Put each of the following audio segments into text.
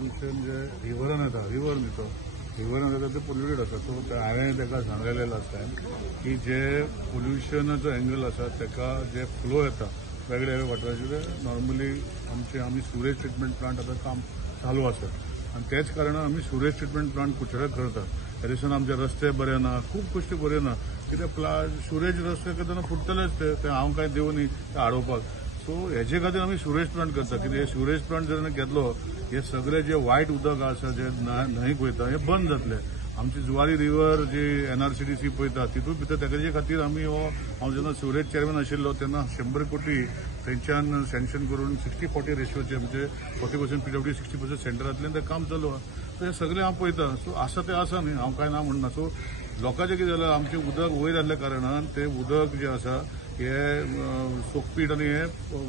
Pollution जे रिव्हरान येता river न्ही तो रिव्हरान येता ते पोल्युटेड आसा सो हांवें ताका सांगलेलें लास्ट टायम की जे पोल्युशनाचो एंगल आसा ताका जे फ्लो येता वेगळे वेगळे वाठाराचे नॉर्मली आमी सुरेज ट्रिटमेंट प्लांट आतां काम चालू आसा आनी तेच कारणान आमी सुरेज ट्रिटमेंट प्लांट कुचेऱ्याक करता त्या दिसान आमचे रस्ते बरे ना खूब गोश्टी बऱ्यो ना कित्याक सुरेज रस्ते करतना फुटतलेच ते हांव कांय दिवनी ते आडोवपाक सो हेजे खातीर आमी सुरेज प्लांट करता कित्याक सुरेज प्लांट जर घेतलो हे सगळे जे वायट उदक आसा जे न्हंयक वयता हे बंद जातले आमची जुवारी रिव्हर जी NRCDC पळयता तितूंत भितर तेजे खातीर आमी हांव जेन्ना सुरेज चेअरमॅन आशिल्लो तेन्ना 100 कोटी थंयच्यान सँक्शन करून 60-40 रेशियोचे म्हणजे 40% PWD 60% सेंटरांतल्यान तें काम चालू आसा सो हे सगळें हांव पळयता सो आसा तें आसा न्ही हांव कांय ना म्हणना सो लोकांचें कितें जालां आमचें उदक वयर आसल्या कारणान तें उदक जें आसा हे सोकपीट आनी हे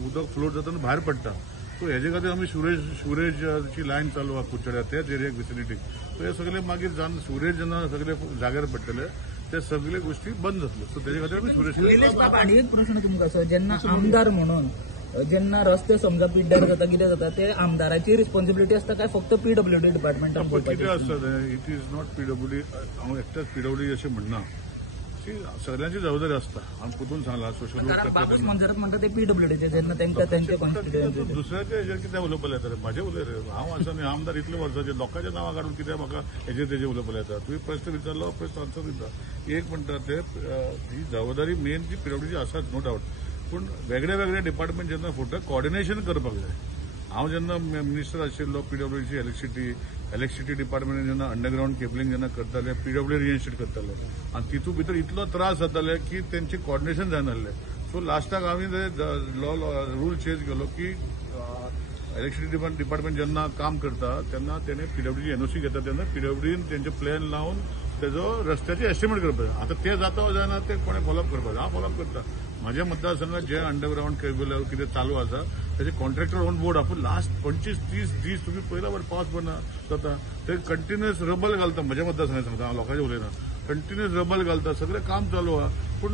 उदक फ्लोट जातना भायर पडटा सो हेजे खातीर आमी सुरेजची लायन चालू आहा कुचेऱ्या तेच एरियाक विसिनिटीक सो हे सगळे मागीर सुरेज जेन्ना सगळे जाग्यार पडटले ते सगळे गोष्टी बंद जातल्यो सो तेजे खातीर आमी सुरेज आनी एक प्रश्न तुमकां आसा जेन्ना आमदार म्हणून जेन्ना रस्ते समजा पिड्ड्यार जाता कितें जाता ते आमदाराची रिस्पॉन्सिबिलिटी आसता काय फक्त PWD डिपार्टमेंटान कितें आसता इट इज नॉट PWD हांव एकटेच PWD अशें म्हणना सगळ्यांची जबाबदारी आसता हांव कुतून सांगला सोशल वर्क मंजरत म्हणटा ते PWDचे जेन्ना तांकां तांचे कॉन्स्टिट्युएन्सी दुसऱ्याचे हेजेर कितें उलोवपाक येता म्हाजे उलय रे हांव आसा न्ही आमदार इतले वर्साचे लोकांच्या नांवां काडून कित्याक म्हाका हेजेर तेजेर उलोवपाक येता तुवें प्रश्न विचारलो प्रश्न आन्सर दिता एक म्हणटा ते ही जबाबदारी मेन जी PWDची आसाच नो डावट पूण वेगळे वेगळे डिपार्टमेंट जेन्ना फुटता कॉर्डिनेशन करपाक जाय हांव जेन्ना मिनिस्टर आशिल्लो PWDची इलेक्ट्रिसिटी डिपार्टमेंट जेन्ना अंडरग्राउंड केबलिंग जेन्ना करताले PWD रिइन्स्टेट करताले आनी तितूंत भितर इतलो त्रास जाताले की तेंचे कॉर्डिनेशन जायनासलें सो लास्टाक हांवें लॉ रूल चेंज केलो की इलेक्ट्रिसिटी डिपार्टमेंट जेन्ना काम करता तेन्ना तेणे PWDची NOC घेता तेन्ना PWDन तेंचे प्लॅन लावन तेजो रस्त्याचे एस्टिमेट करपाक आता ते जाता वा जायना ते कोणे फॉलोअप करपाक हांव फॉलोअप करता माझ्या मतदारसंघात जे अंडरग्राउंड केबल कितें चालू आसा त्याचे कॉन्ट्रॅक्टर ऑन बोर्ड आपूण लास्ट 25-30 दीस तुम्ही पहिला वर पावस पडना जाता ते कंटिन्युअस रबल घालता माझ्या मतदारसंघात सांगता हांव लोकांचे उलयना कंटिन्युअस रबल घालता सगळें काम चालू आहा पूण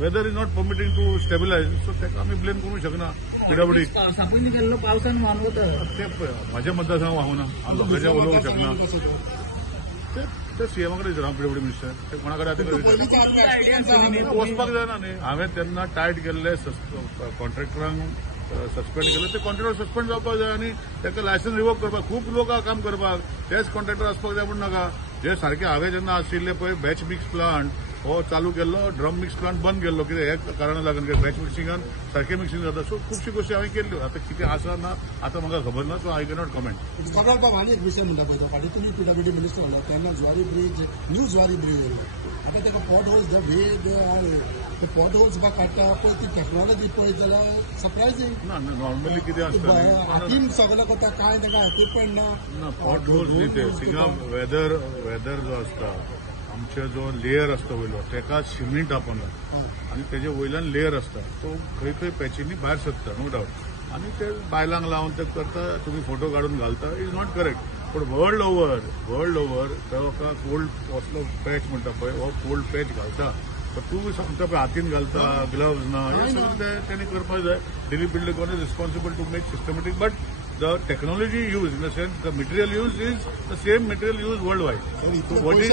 weather is not permitting to stabilise so ताका आमी ब्लेम करूंक शकना PWD सापून गेल्लो पावसान व्हांवन वता ते माझ्या मतदारसंघात व्हावना हांव लोकांच्या उलोवंक शकना ते सीएमाकडे हांव PWD मिनिस्टर ते कोणा कडेन वचपाक जायना न्ही हांवें तेन्ना टायट केल्ले कॉन्ट्रॅक्टरांक सस्पेंड केलं ते कॉन्ट्रॅक्टर सस्पेंड जावपाक जाय आनी ताका लायसन्स रिवोक करपाक खूब लोक काम करपाक तेच कॉन्ट्रॅक्टर आसपाक जाय म्हण नाका जे सारखे हांवें जेन्ना आशिल्ले पळय बॅच मिक्स प्लांट हो चालू केल्लो ड्रम मिक्स प्लांट बंद केल्लो कितें हे कारणां लागून बॅच मिक्सिंगान सारकें मिक्सिंग जाता सो खुबशी गोश्टी हांवें केल्ल्यो आतां कितें आसा ना आतां म्हाका खबर ना सो आय कॅनॉट कमेंट सगळ्यात बाब आनी एक विशय म्हणटा पळय फाटीं तुमी PWD मिनिस्टर आसलो तेन्ना ज्वारी ब्रीज न्यू ज्वारी ब्रीज येयल्लो आतां तेका pot holes the way they are ते पॉट होल्स बाग काडटा पळय ती टॅक्नॉलॉजी पळयत जाल्यार सरप्रायझींग ना नॉर्मली कितें आसता हातीन सगळें करता कांय ताका इक्विपमेंट ना पॉट होल्स न्ही ते थिंगा वेदर जो आसता आमचे जो लेयर आसता वयलो तेका सिमेंट आपना आनी तेजे वयल्यान लेयर आसता तो खंय खंय पॅचींनी भायर सरता नो डावट आनी ते बायलांक लावन ते करता तुमी फोटो काडून घालता इज नॉट करेक्ट पूण वर्ल्ड ओवर ताका कोल्ड असलो पॅच म्हणटा पळय हो कोल्ड पॅच घालता तूं सांगता पळय हातीन घालता ग्लव्स ना हे सगळें तेणी करपाक जाय डिलिबरली कोण is responsible to make systematic but the technology used, in the sense the material used is the same material used worldwide. So what is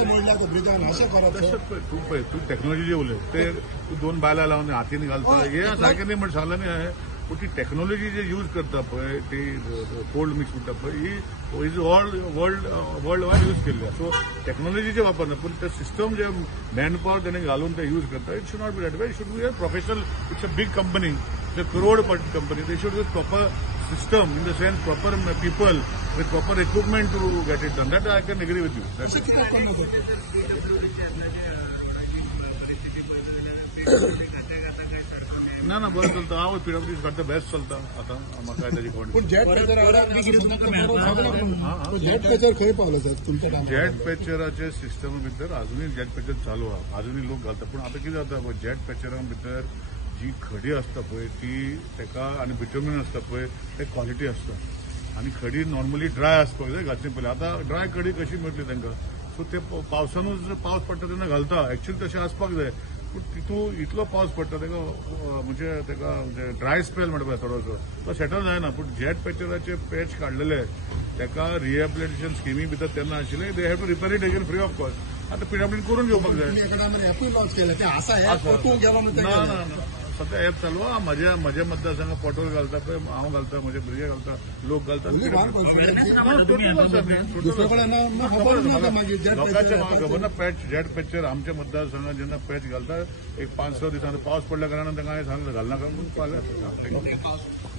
तू टेक्नॉलॉजी जे उलय ते तू दोन बायला लावन हातीन घालता हे सारकें नाही म्हण सांगला न्ही हांवें पूण ती टेक्नॉलॉजी जे यूज करता पळय ती कोल्ड मिक्स म्हणटा पळय he is all world wide use केल्ली सो टेक्नॉलॉजीचे वापरना पूण ते सिस्टम जे मॅन पॉवर तेणे घालून ते यूज करता it should not be that way it should be a professional it's a big company it's a crore company they should be proper system in the sense proper people with proper equipment to get it done. That I can agree with you. ना बरं चलता हांव PWD करता best चलता आतां म्हाका काय ताजी कोण जेट पेचर खंय पावलो सर तुमच्या जेट पेचराचे सिस्टम भितर अजूनय जेट पेचर चालू आहा अजूनय लोक घालता पूण आतां कितें जाता जेट पेचरा भितर जी खडी आसता पळय ती तेका आनी बिटुमिन आसता पळय ते क्वॉलिटी आसता आनी खडी नॉर्मली ड्राय आसपाक जाय घातली पयलीं आतां ड्राय खडी कशी मेळटली तांकां सो ते पावसानूच पावस पडटा तेन्ना घालता एक्चुअली तशें आसपाक जाय पूण तितून इतलो पावस पडटा तेका म्हणजे ड्राय स्पेल म्हणटा पळय थोडोसो तो सेटल जायना पूण जेट पेचराचे पॅच काडलेले ताका रिहॅबिलिटेशन स्किमी भितर तेन्ना आशिल्लें they have to repair it again free of cost आता पीडब्ल्यूडीन करून घेवपाक जाय तुम्ही एका ॲपय लॉन्च केलं ते असा ॲप परतून गेलो ना ना ना ना सध्या ॲप चालू आहा म्हज्या मतदारसंघात पोर्टल घालता पळय हांव घालता म्हजे भुरगे घालता लोक घालतात ओन्ली वन कॉन्फिडन्सी टोटल आसा दुसरे कडेन खबर ना मागीर लोकांचे म्हाका खबर ना पॅच जेट पॅचचेर आमच्या मतदारसंघात जेन्ना पॅच घालता एक 5-6 दिसांनी पावस पडल्या कारणान तांकां हांवें सांगलें घालनाका म्हणून फाल्यां